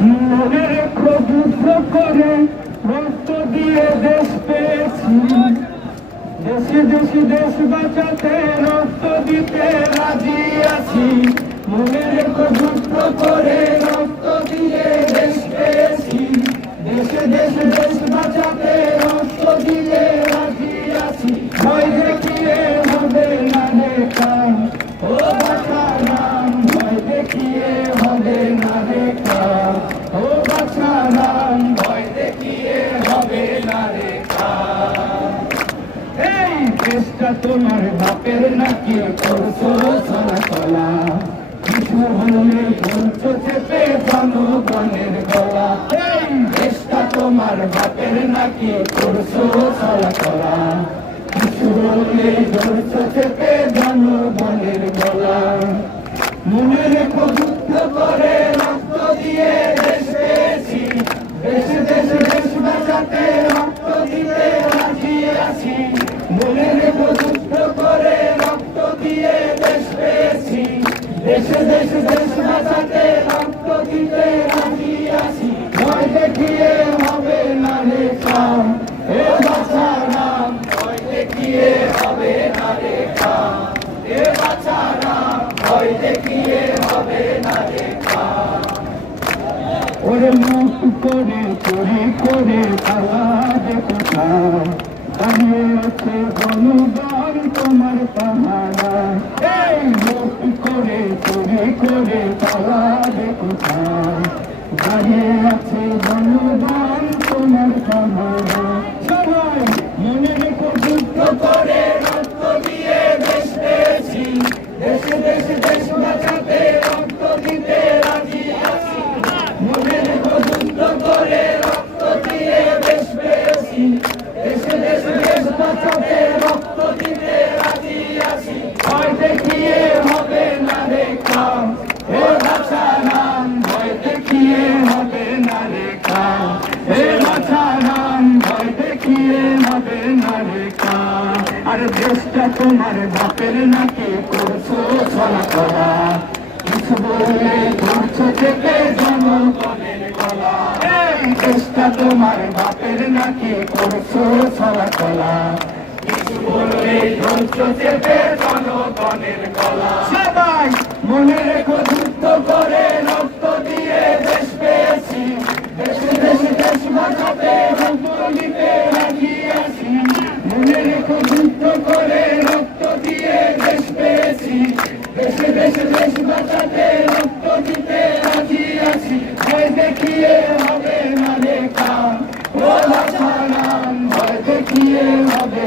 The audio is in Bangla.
মনে রেখো যুদ্ধ করে রক্ত দিয়ে দেশ পেয়েছি, দেশে দেশে দেশ বাঁচাতে রক্ত দিতে রাজি আছি। মনে রেখো যুদ্ধ করে রক্ত দিয়ে দেশ পেয়েছি, দেশে দেশে দেশ বাঁচাতে রক্ত দিয়ে রাজি আছি। ভয় দেখিয়ে হবে না রে কাম, ও বাছা রাম, ভয় দেখিয়ে হবে না রে কাম, ও বাছা রাম, ভয় দেখিয়ে হবে না রে কাম। এই দেশটা তোমার বাপের নাকি করছো চলাচলা, কিছু হলে বলছো চেপে জনগণের গলা। এই দেশটা তোমার বাপের নাকি করছো চলাচলা, কিছু হলে বলছো চেপে জনগণের গলা। মনে রেখো যুদ্ধ করে রক্ত দিয়ে দেশ পেয়েছি, দেশে দেশে দেশ বাঁচাতে রক্ত দিতে রাজি আছি। মনে রেখো যুদ্ধ করে রক্ত দিয়ে দেশ পেয়েছি, দেশে দেশে দেশ বাঁচাতে রক্ত দিতে রাজি আছি। ভয় দেখিয়ে হবে না রে কাম, ও বাছা রাম, ভয় দেখিয়ে হবে না রে কাম, এ বাছা রাম, ভয় দেখিয়ে হবে না রে কাম। ওরে মুখ করে চুরি করে পালাবে কোথায়, দাঁড়িয়ে আছে জনগণ তোমার পাহারা। এই মুখ করে চুরি করে পালাবে কোথায়, দাঁড়িয়ে আছে জনগণ তোমার পাহারা। সবাই মনে রেখো যুদ্ধ করে রক্ত দিয়ে দেশ পেয়েছি, দেশে দেশে দেশ বাঁচাতে রক্ত দিতে রাজি আছি। মনে রেখো যুদ্ধ করে রক্ত দিয়ে দেশ পেয়েছি, দেশে দেশে দেশ বাঁচাতে রক্ত দিতে রাজি আছি। ভয় দেখিয়ে হবে না রে কাম, ও বাছা রাম, ভয় দেখিয়ে হবে না রে কাম, এ বাছা রাম, ভয় দেখিয়ে হবে না রে কাম। আর দেশটা তোমার বাপের নাকি করছো চলাচলা, কিছু বললে করছো থেকে জনগণের গলা। এই দেশটা তোমার বাপের নাকি করছো চলাচলা, কিছু বললে করছো থেকে জনগণের গলা। সবাই মনে রেখো যুদ্ধ করে রক্ত দিয়ে দেশ পেয়েছি, দেশে দেশে দেশ বাঁচাতে রক্ত দিতে রাজি আছি। মনে রেখো যুদ্ধ করে রক্ত দিয়ে দেশ পেয়েছি, দেশে দেশে দেশ বাঁচাতে রক্ত দিতে রাজি আছি। ভয় দেখিয়ে হবে না রে কাম, ও বাছা রাম, ভয় দেখিয়ে হবে